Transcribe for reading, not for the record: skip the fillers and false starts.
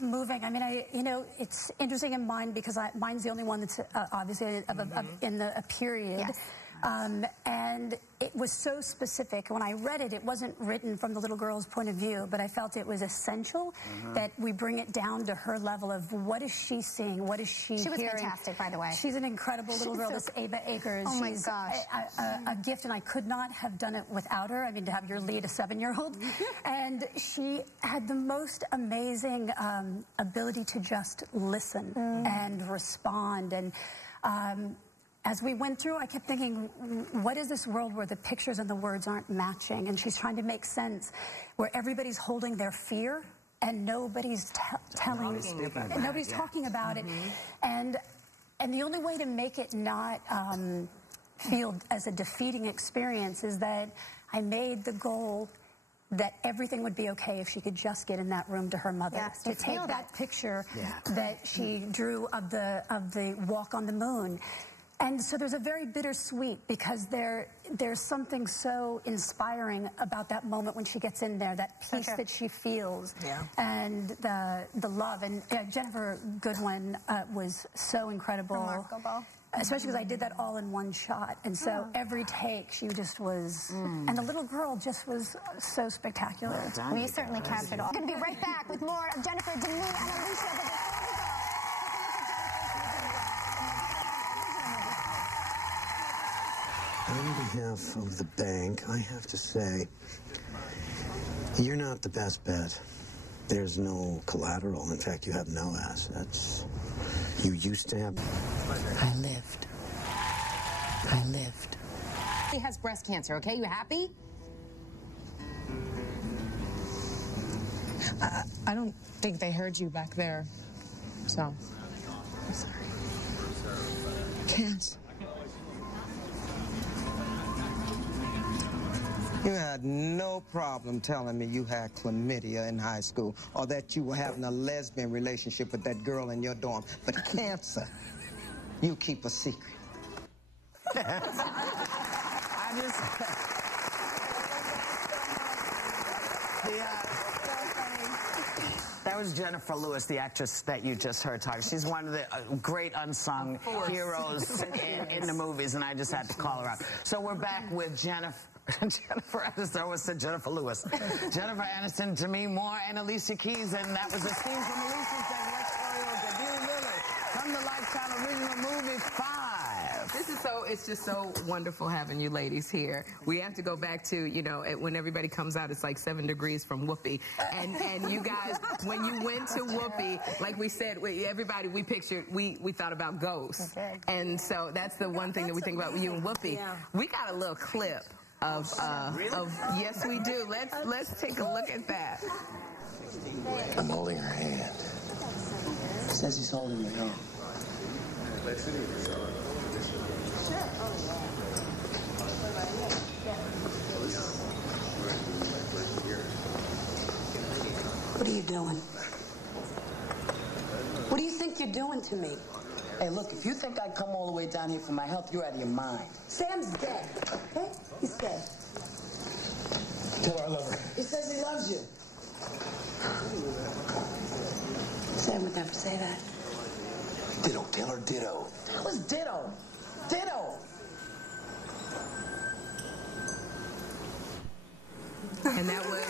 moving. I mean, you know, it's interesting in mine because mine's the only one that's obviously in a period. Yes. And it was so specific. When I read it, it wasn't written from the little girl's point of view, but I felt it was essential that we bring it down to her level of what is she seeing, what is she hearing. She was fantastic, by the way. She's an incredible little girl, this Ava Akers. Oh, my She's gosh. a gift, and I could not have done it without her. I mean, to have your lead, a 7-year-old. And she had the most amazing ability to just listen and respond. And as we went through, I kept thinking, what is this world where the pictures and the words aren't matching? And she's trying to make sense, where everybody's holding their fear and nobody's nobody's talking about it. And the only way to make it not feel as a defeating experience is that I made the goal that everything would be okay if she could just get in that room to her mother. Yes, to take that picture that she drew of the walk on the moon. And so there's a very bittersweet, because there's something so inspiring about that moment when she gets in there, that peace that she feels, and the love. And Jennifer Goodwin was so incredible. Remarkable. Especially because I did that all in one shot. And so every take, she just was, and the little girl just was so spectacular. Well, you certainly captured it all. We're going to be right back with more of Jennifer, Demi, and Alicia. On behalf of the bank, I have to say, you're not the best bet. There's no collateral. In fact, you have no assets. You used to have... I lived. He has breast cancer, okay? You happy? I don't think they heard you back there, so... I'm sorry. Cancer. You had no problem telling me you had chlamydia in high school or that you were having a lesbian relationship with that girl in your dorm. But cancer, you keep a secret. That was Jennifer Lewis, the actress that you just heard talking. She's one of the great unsung heroes in the movies, and I just had to call her out. So we're back with Jennifer Aniston. I almost said Jennifer Lewis. Jennifer Aniston, Demi Moore, and Alicia Keys, and that was a scene from Alicia's directorial debut, Lily, from the Lifetime original movie 5. It's just so wonderful having you ladies here. We have to go back to, you know, when everybody comes out, it's like 7 degrees from Whoopi. And you guys, when you went to Whoopi, like we said, everybody, we pictured, we thought about ghosts. And so that's the one thing that we think about you and Whoopi. We got a little clip of yes, we do. Let's take a look at that. I'm holding her hand. Says he's holding your hand. What are you doing? What do you think you're doing to me? Hey, look, if you think I'd come all the way down here for my health, you're out of your mind. Sam's dead, okay? He's dead. Tell her I love her. He says he loves you. Sam would never say that. Ditto, tell her ditto. That was ditto. Ditto. And that was